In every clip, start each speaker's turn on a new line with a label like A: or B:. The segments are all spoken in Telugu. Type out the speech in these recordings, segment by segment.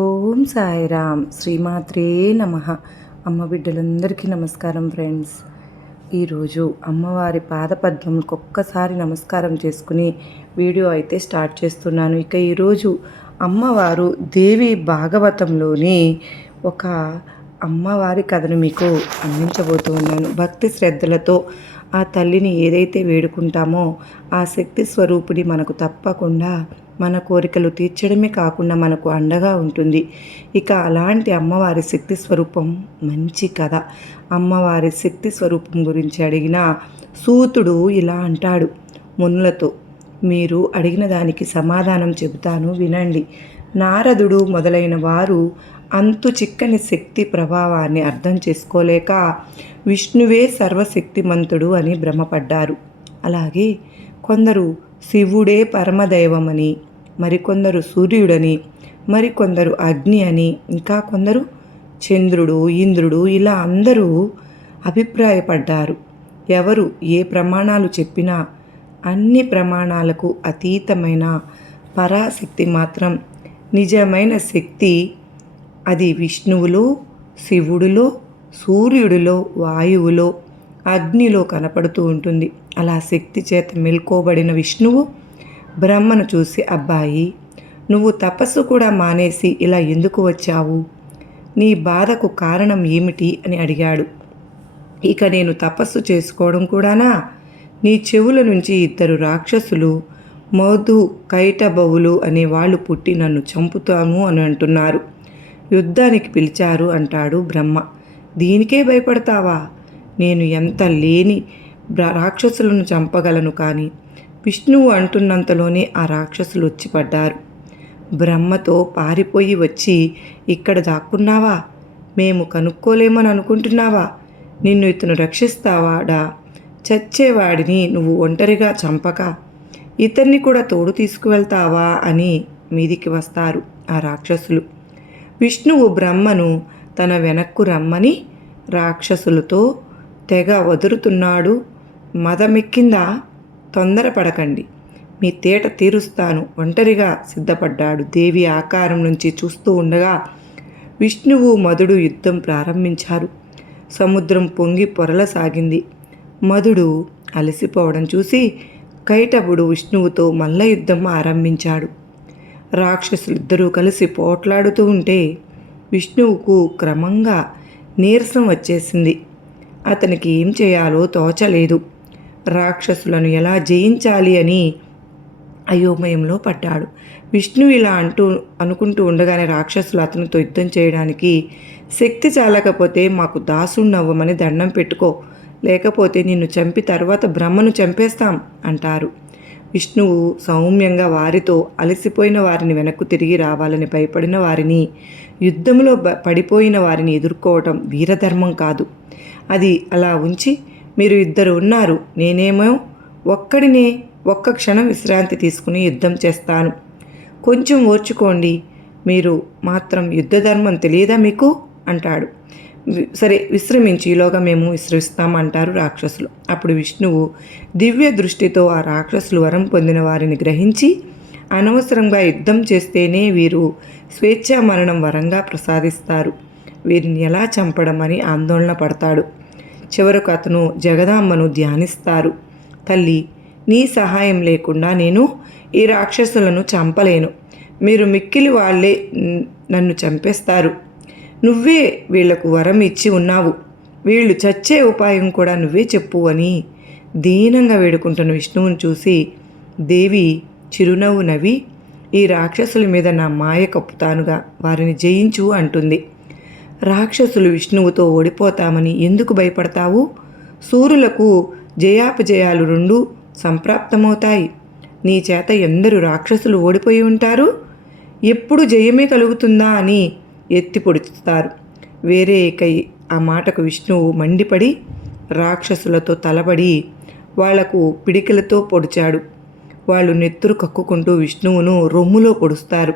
A: ఓం సాయిరామ్. శ్రీమాత్రే నమ. అమ్మ బిడ్డలందరికీ నమస్కారం ఫ్రెండ్స్. ఈరోజు అమ్మవారి పాదపద్మములకు ఒక్కసారి నమస్కారం చేసుకుని వీడియో అయితే స్టార్ట్ చేస్తున్నాను. ఇక ఈరోజు అమ్మవారు దేవి భాగవతంలోని ఒక అమ్మవారి కథను మీకు అందించబోతూ ఉన్నాను భక్తి శ్రద్ధలతో ఆ తల్లిని ఏదైతే వేడుకుంటామో ఆ శక్తి స్వరూపుడి మనకు తప్పకుండా మన కోరికలు తీర్చడమే కాకుండా మనకు అండగా ఉంటుంది. ఇక అలాంటి అమ్మవారి శక్తి స్వరూపం మంచి కథ. అమ్మవారి శక్తి స్వరూపం గురించి అడిగిన సూతుడు ఇలా అంటాడు. మునులతో మీరు అడిగిన దానికి సమాధానం చెబుతాను వినండి. నారదుడు మొదలైన వారు అంతు చిక్కని శక్తి ప్రభావాన్ని అర్థం చేసుకోలేక విష్ణువే సర్వశక్తిమంతుడు అని భ్రమపడ్డారు. అలాగే కొందరు శివుడే పరమదైవమని మరికొందరు సూర్యుడని మరికొందరు అగ్ని అని ఇంకా కొందరు చంద్రుడు ఇంద్రుడు ఇలా అందరూ అభిప్రాయపడ్డారు. ఎవరు ఏ ప్రమాణాలు చెప్పినా అన్ని ప్రమాణాలకు అతీతమైన పరాశక్తి మాత్రం నిజమైన శక్తి అది విష్ణువులో శివుడిలో సూర్యుడిలో వాయువులో అగ్నిలో కనపడుతూ ఉంటుంది. అలా శక్తి చేత మెల్కోబడిన విష్ణువు బ్రహ్మను చూసి అబ్బాయి నువ్వు తపస్సు కూడా మానేసి ఇలా ఎందుకు వచ్చావు? నీ బాధకు కారణం ఏమిటి? అని అడిగాడు. ఇక నేను తపస్సు చేసుకోవడం కూడానా? నీ చెవుల నుంచి ఇద్దరు రాక్షసులు మధు కైటబవులు అనే వాళ్ళు పుట్టి నన్ను చంపుతాము అని అంటున్నారు. యుద్ధానికి పిలిచారు అంటాడు బ్రహ్మ. దీనికే భయపడతావా? నేను ఎంత లేని రాక్షసులను చంపగలను కానీ విష్ణువు అంటున్నంతలోనే ఆ రాక్షసులు వచ్చి పడ్డారు బ్రహ్మతో పారిపోయి వచ్చి ఇక్కడ దాక్కున్నావా? మేము కనుక్కోలేమని అనుకుంటున్నావా? నిన్ను ఇతను రక్షిస్తావాడా? చచ్చేవాడిని నువ్వు ఒంటరిగా చంపక. ఇతన్ని కూడా తోడు తీసుకువెళ్తావా? అని మీదికి వస్తారు ఆ రాక్షసులు. విష్ణువు బ్రహ్మను తన వెనక్కు రమ్మని రాక్షసులతో తెగ వదురుతున్నాడు. మదమెక్కిందా? తొందరపడకండి. మీ తేట తీరుస్తాను. ఒంటరిగా సిద్ధపడ్డాడు. దేవి ఆకారం నుంచి చూస్తూ ఉండగా విష్ణువు మధుడు యుద్ధం ప్రారంభించారు. సముద్రం పొంగి పొరలసాగింది మధుడు అలసిపోవడం చూసి కైటబుడు విష్ణువుతో మల్ల యుద్ధం ఆరంభించాడు. రాక్షసులిద్దరూ కలిసి పోట్లాడుతూ ఉంటే విష్ణువుకు క్రమంగా నీరసం వచ్చేసింది. అతనికి ఏం చేయాలో తోచలేదు. రాక్షసులను ఎలా జయించాలి అని అయోమయంలో పడ్డాడు. విష్ణు ఇలా అంటూ అనుకుంటూ ఉండగానే రాక్షసులు అతనితో యుద్ధం చేయడానికి శక్తి చాలకపోతే మాకు దాసుణ్ణవ్వమని దండం పెట్టుకో లేకపోతే నిన్ను చంపి తర్వాత బ్రహ్మను చంపేస్తాం అంటారు. విష్ణువు సౌమ్యంగా వారితో అలసిపోయిన వారిని వెనక్కు తిరిగి రావాలని భయపడిన వారిని యుద్ధంలో పడిపోయిన వారిని ఎదుర్కోవటం వీరధర్మం కాదు. అది అలా ఉంచి మీరు ఇద్దరు ఉన్నారు. నేనేమో ఒక్కడినే ఒక్క క్షణం విశ్రాంతి తీసుకుని యుద్ధం చేస్తాను. కొంచెం ఓర్చుకోండి. మీరు మాత్రం యుద్ధ ధర్మం తెలియదా మీకు? అంటాడు. సరే విశ్రమించి ఈలోగా మేము విశ్రమిస్తాం అంటారు రాక్షసులు. అప్పుడు విష్ణువు దివ్య దృష్టితో ఆ రాక్షసులు వరం పొందిన వారిని గ్రహించి అనవసరంగా యుద్ధం చేస్తేనే వీరు స్వేచ్ఛా మరణం వరంగా ప్రసాదిస్తారు. వీరిని ఎలా చంపడం అని ఆందోళన పడతాడు. చివరకు అతను జగదాంబను ధ్యానిస్తారు. తల్లి నీ సహాయం లేకుండా నేను ఈ రాక్షసులను చంపలేను. మీరు మిక్కిలి వాళ్ళే నన్ను చంపేస్తారు. నువ్వే వీళ్ళకు వరం ఇచ్చి ఉన్నావు. వీళ్ళు చచ్చే ఉపాయం కూడా నువ్వే చెప్పు అని దీనంగా వేడుకుంటున్న విష్ణువుని చూసి దేవి చిరునవ్వు నవ్వి ఈ రాక్షసుల మీద నా మాయ కప్పుతానుగా వారిని జయించు అంటుంది. రాక్షసులు విష్ణువుతో ఓడిపోతామని ఎందుకు భయపడతావు? సూర్యులకు జయాపజయాలు రెండు సంప్రాప్తమవుతాయి. నీ చేత ఎందరు రాక్షసులు ఓడిపోయి ఉంటారు? ఎప్పుడు జయమే కలుగుతుందా అని ఎత్తి పొడుస్తారు వేరే కై ఆ మాటకు విష్ణువు మండిపడి రాక్షసులతో తలబడి వాళ్ళకు పిడికిలతో పొడిచాడు. వాళ్ళు నెత్తురు కక్కుకుంటూ విష్ణువును రొమ్ములో పొడుస్తారు.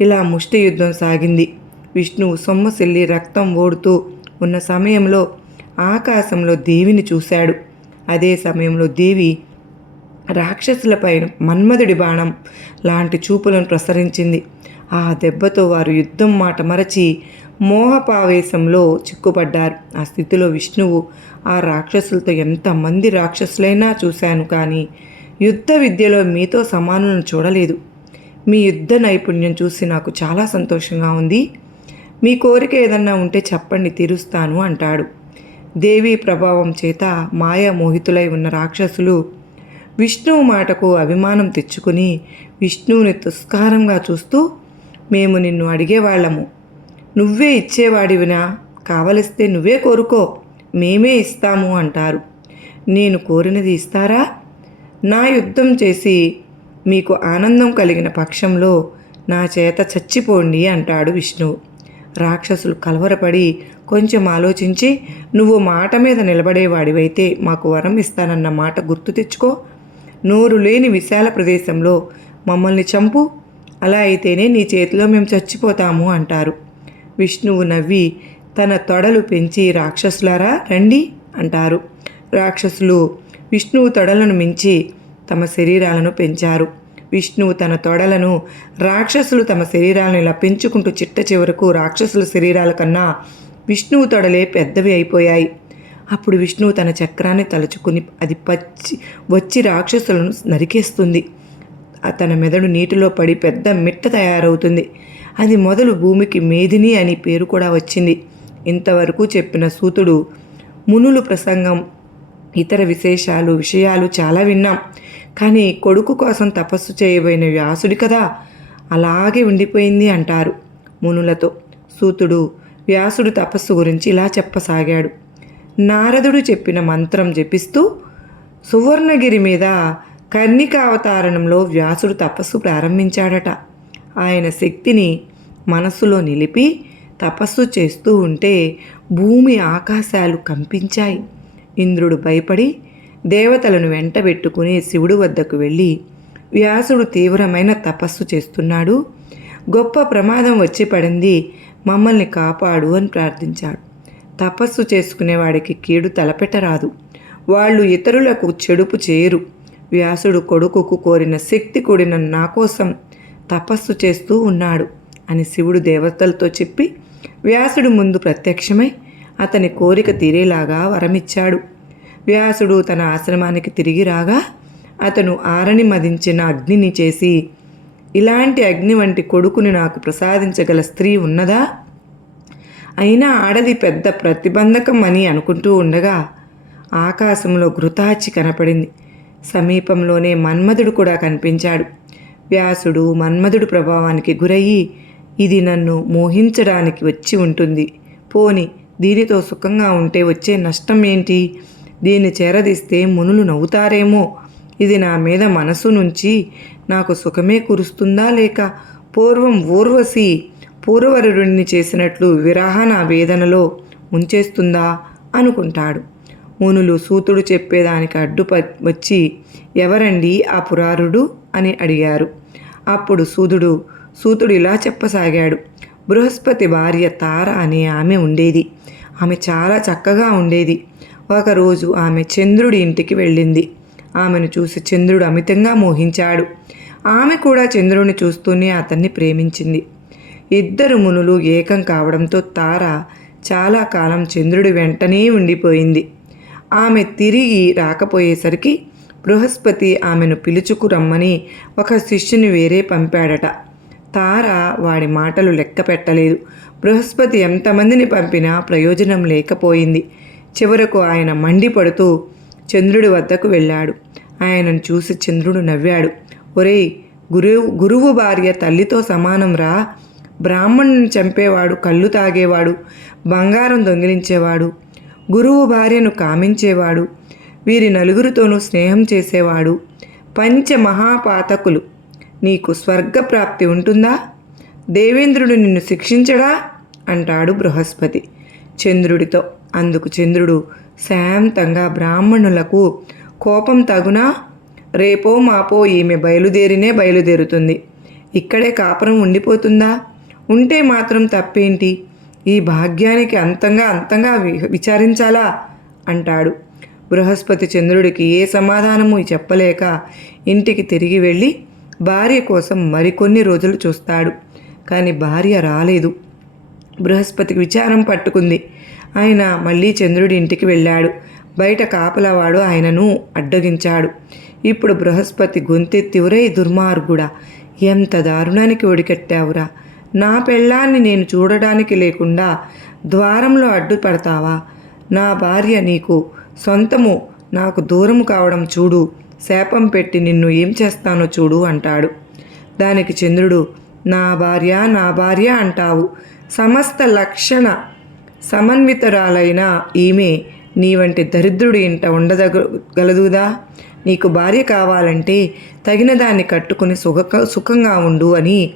A: ఇలా ముష్టి యుద్ధం సాగింది. విష్ణువు సొమ్మసిల్లి రక్తం ఓడుతూ ఉన్న సమయంలో ఆకాశంలో దేవిని చూశాడు. అదే సమయంలో దేవి రాక్షసులపై మన్మధుడి బాణం లాంటి చూపులను ప్రసరించింది. ఆ దెబ్బతో వారు యుద్ధం మాట మరచి మోహపావేశంలో చిక్కుపడ్డారు. ఆ స్థితిలో విష్ణువు ఆ రాక్షసులతో ఎంతమంది రాక్షసులైనా చూశాను కానీ యుద్ధ విద్యలో మీతో సమానులను చూడలేదు. మీ యుద్ధ నైపుణ్యం చూసి నాకు చాలా సంతోషంగా ఉంది. మీ కోరిక ఏదన్నా ఉంటే చెప్పండి తీరుస్తాను అంటాడు. దేవీ ప్రభావం చేత మాయా మోహితులై ఉన్న రాక్షసులు విష్ణువు మాటకు అభిమానం తెచ్చుకుని విష్ణువుని తుస్కారంగా చూస్తూ మేము నిన్ను అడిగేవాళ్ళము. నువ్వే ఇచ్చేవాడివినా కావలిస్తే నువ్వే కోరుకో. మేమే ఇస్తాము అంటారు. నేను కోరినది ఇస్తారా? నా యుద్ధం చేసి మీకు ఆనందం కలిగిన పక్షంలో నా చేత చచ్చిపోండి అంటాడు విష్ణువు. రాక్షసులు కలవరపడి కొంచెం ఆలోచించి నువ్వు మాట మీద నిలబడేవాడివైతే మాకు వరం ఇస్తానన్న మాట గుర్తు తెచ్చుకో. నోరు లేని విశాల ప్రదేశంలో మమ్మల్ని చంపు. అలా అయితేనే నీ చేతిలో మేము చచ్చిపోతాము అంటారు. విష్ణువు నవ్వి తన తొడలు పెంచి రాక్షసులారా రండి అంటారు. రాక్షసులు విష్ణువు తొడలను మించి తమ శరీరాలను పెంచారు. విష్ణువు తన తొడలను రాక్షసులు తమ శరీరాలను ఇలా పెంచుకుంటూ చిట్ట చివరకు రాక్షసుల శరీరాల కన్నా విష్ణువు తొడలే పెద్దవి అయిపోయాయి. అప్పుడు విష్ణువు తన చక్రాన్ని తలుచుకుని అది పచ్చి వచ్చి రాక్షసులను నరికేస్తుంది. తన మెదడు నీటిలో పడి పెద్ద మిట్ట తయారవుతుంది. అది మొదలు భూమికి మేదిని అని పేరు కూడా వచ్చింది. ఇంతవరకు చెప్పిన సూతుడు మునులు ప్రసంగం ఇతర విశేషాలు విషయాలు చాలా విన్నాం. కానీ కొడుకు కోసం తపస్సు చేయబోయిన వ్యాసుడి కదా అలాగే ఉండిపోయింది అంటారు మునులతో. సూతుడు వ్యాసుడు తపస్సు గురించి ఇలా చెప్పసాగాడు. నారదుడు చెప్పిన మంత్రం జపిస్తూ సువర్ణగిరి మీద కర్ణికావతారణంలో వ్యాసుడు తపస్సు ప్రారంభించాడట. ఆయన శక్తిని మనస్సులో నిలిపి తపస్సు చేస్తూ ఉంటే భూమి ఆకాశాలు కంపించాయి. ఇంద్రుడు భయపడి దేవతలను వెంటబెట్టుకుని శివుడు వద్దకు వెళ్ళి వ్యాసుడు తీవ్రమైన తపస్సు చేస్తున్నాడు. గొప్ప ప్రమాదం వచ్చి పడింది. మమ్మల్ని కాపాడు అని ప్రార్థించాడు. తపస్సు చేసుకునేవాడికి కీడు తలపెట్టరాదు. వాళ్ళు ఇతరులకు చెడుపు చేయరు. వ్యాసుడు కొడుకుకు కోరిన శక్తి కూడిన నా కోసం తపస్సు చేస్తూ ఉన్నాడు అని శివుడు దేవతలతో చెప్పి వ్యాసుడు ముందు ప్రత్యక్షమై అతని కోరిక తీరేలాగా వరమిచ్చాడు. వ్యాసుడు తన ఆశ్రమానికి తిరిగి రాగా అతను ఆరని మదించిన అగ్నిని చేసి ఇలాంటి అగ్ని వంటి కొడుకుని నాకు ప్రసాదించగల స్త్రీ ఉన్నదా? అయినా ఆడది పెద్ద ప్రతిబంధకం అని అనుకుంటూ ఉండగా ఆకాశంలో ఘృతాచి కనపడింది. సమీపంలోనే మన్మధుడు కూడా కనిపించాడు. వ్యాసుడు మన్మధుడు ప్రభావానికి గురయ్యి ఇది నన్ను మోహించడానికి వచ్చి ఉంటుంది. పోని దీనితో సుఖంగా ఉంటే వచ్చే నష్టం ఏంటి? దీన్ని చేరదీస్తే మునులు నవ్వుతారేమో. ఇది నా మీద మనసు నుంచి నాకు సుఖమే కురుస్తుందా లేక పూర్వం ఊర్వశి పూర్వరుడిని చేసినట్లు విరహ నా వేదనలో ఉంచేస్తుందా అనుకుంటాడు. మునులు సూతుడు చెప్పేదానికి అడ్డుప వచ్చి ఎవరండి ఆ పురారుడు? అని అడిగారు. అప్పుడు సూదుడు సూతుడు ఇలా చెప్పసాగాడు. బృహస్పతి భార్య తార అనే ఆమె ఉండేది. ఆమె చాలా చక్కగా ఉండేది. ఒకరోజు ఆమె చంద్రుడి ఇంటికి వెళ్ళింది. ఆమెను చూసి చంద్రుడు అమితంగా మోహించాడు. ఆమె కూడా చంద్రుడిని చూస్తూనే అతన్ని ప్రేమించింది. ఇద్దరు మునులు ఏకం కావడంతో తార చాలా కాలం చంద్రుడి వెంటనే ఉండిపోయింది. ఆమె తిరిగి రాకపోయేసరికి బృహస్పతి ఆమెను పిలుచుకు రమ్మని ఒక శిష్యుని వేరే పంపాడట. తార వాడి మాటలు లెక్క పెట్టలేదు బృహస్పతి ఎంతమందిని పంపినా ప్రయోజనం లేకపోయింది. చివరకు ఆయన మండిపడుతూ చంద్రుడి వద్దకు వెళ్ళాడు. ఆయనను చూసి చంద్రుడు నవ్వాడు. ఒరేయ్ గురువు గురువు భార్య తల్లితో సమానం రా. బ్రాహ్మణుని చంపేవాడు కళ్ళు తాగేవాడు బంగారం దొంగిలించేవాడు గురువు భార్యను కామించేవాడు వీరి నలుగురితోనూ స్నేహం చేసేవాడు పంచ మహాపాతకులు. నీకు స్వర్గప్రాప్తి ఉంటుందా? దేవేంద్రుడు నిన్ను శిక్షించడా? అంటాడు బృహస్పతి. చంద్రుడితో అందుకు చంద్రుడు శాంతంగా బ్రాహ్మణులకు కోపం తగునా రేపో మాపో ఈమె బయలుదేరినే బయలుదేరుతుంది. ఇక్కడే కాపురం ఉండిపోతుందా? ఉంటే మాత్రం తప్పేంటి? ఈ భాగ్యానికి అంతంగా అంతంగా విచారించాలా? అంటాడు. బృహస్పతి చంద్రుడికి ఏ సమాధానము చెప్పలేక ఇంటికి తిరిగి వెళ్ళి భార్య కోసం మరికొన్ని రోజులు చూస్తాడు. కానీ భార్య రాలేదు. బృహస్పతికి విచారం పట్టుకుంది. ఆయన మళ్ళీ చంద్రుడి ఇంటికి వెళ్ళాడు. బయట కాపలవాడు ఆయనను అడ్డగించాడు. ఇప్పుడు బృహస్పతి గొంతెత్తి దుర్మార్గుడా ఎంత దారుణానికి ఒడికట్టావురా నా పెళ్ళాన్ని నేను చూడడానికి లేకుండా ద్వారంలో అడ్డుపడతావా? నా భార్య నీకు సొంతము నాకు దూరము కావడం చూడు. శాపం పెట్టి నిన్ను ఏం చేస్తానో చూడు అంటాడు. దానికి చంద్రుడు నా భార్య నా భార్య అంటావు. సమస్త లక్షణ సమన్వితురాలైన ఈమె నీ వంటి దరిద్రుడి ఇంట ఉండదగలదుదా నీకు భార్య కావాలంటే తగిన దాన్ని కట్టుకుని సుఖ సుఖంగా ఉండు అని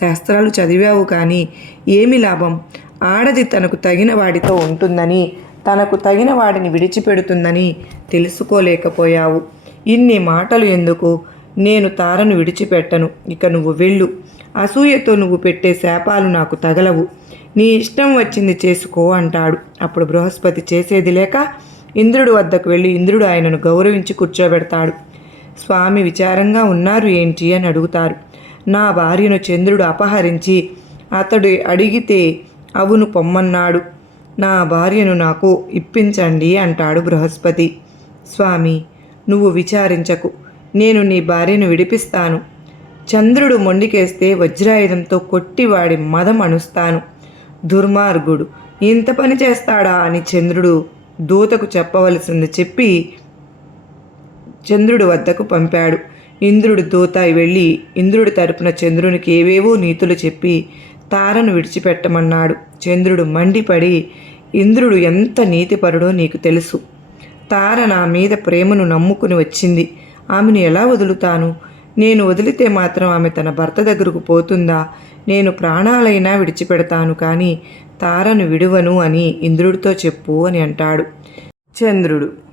A: శాస్త్రాలు చదివావు కానీ ఏమి లాభం? ఆడది తనకు తగిన వాడితో ఉంటుందని తనకు తగిన వాడిని విడిచిపెడుతుందని తెలుసుకోలేకపోయావు. ఇన్ని మాటలు ఎందుకు? నేను తారను విడిచిపెట్టను. ఇక నువ్వు వెళ్ళు. అసూయతో నువ్వు పెట్టే శాపాలు నాకు తగలవు. నీ ఇష్టం వచ్చింది చేసుకో అంటాడు. అప్పుడు బృహస్పతి చేసేది లేక ఇంద్రుడు వద్దకు వెళ్ళి ఇంద్రుడు ఆయనను గౌరవించి కూర్చోబెడతాడు. స్వామి విచారంగా ఉన్నారు ఏంటి అని అడుగుతారు. నా భార్యను చంద్రుడు అపహరించి అతడు అడిగితే అవును పొమ్మన్నాడు. నా భార్యను నాకు ఇప్పించండి అంటాడు బృహస్పతి. స్వామి నువ్వు విచారించకు. నేను నీ భార్యను విడిపిస్తాను. చంద్రుడు మొండికేస్తే వజ్రాయుధంతో కొట్టి వాడి మదం అణుస్తాను. దుర్మార్గుడు. ఇంత పని చేస్తాడా అని చంద్రుడు దూతకు చెప్పవలసింది చెప్పి చంద్రుడి వద్దకు పంపాడు. ఇంద్రుడు దూత వెళ్ళి ఇంద్రుడి తరపున చంద్రునికి ఏవేవో నీతులు చెప్పి తారను విడిచిపెట్టమన్నాడు. చంద్రుడు మండిపడి ఇంద్రుడు ఎంత నీతిపరుడో నీకు తెలుసు. తార నా మీద ప్రేమను నమ్ముకుని వచ్చింది. ఆమెను ఎలా వదులుతాను? నేను వదిలితే మాత్రం ఆమె తన భర్త దగ్గరకు పోతుందా? నేను ప్రాణాలైనా విడిచిపెడతాను కానీ తారను విడువను అని ఇంద్రుడితో చెప్పు అని అంటాడు. చంద్రుడు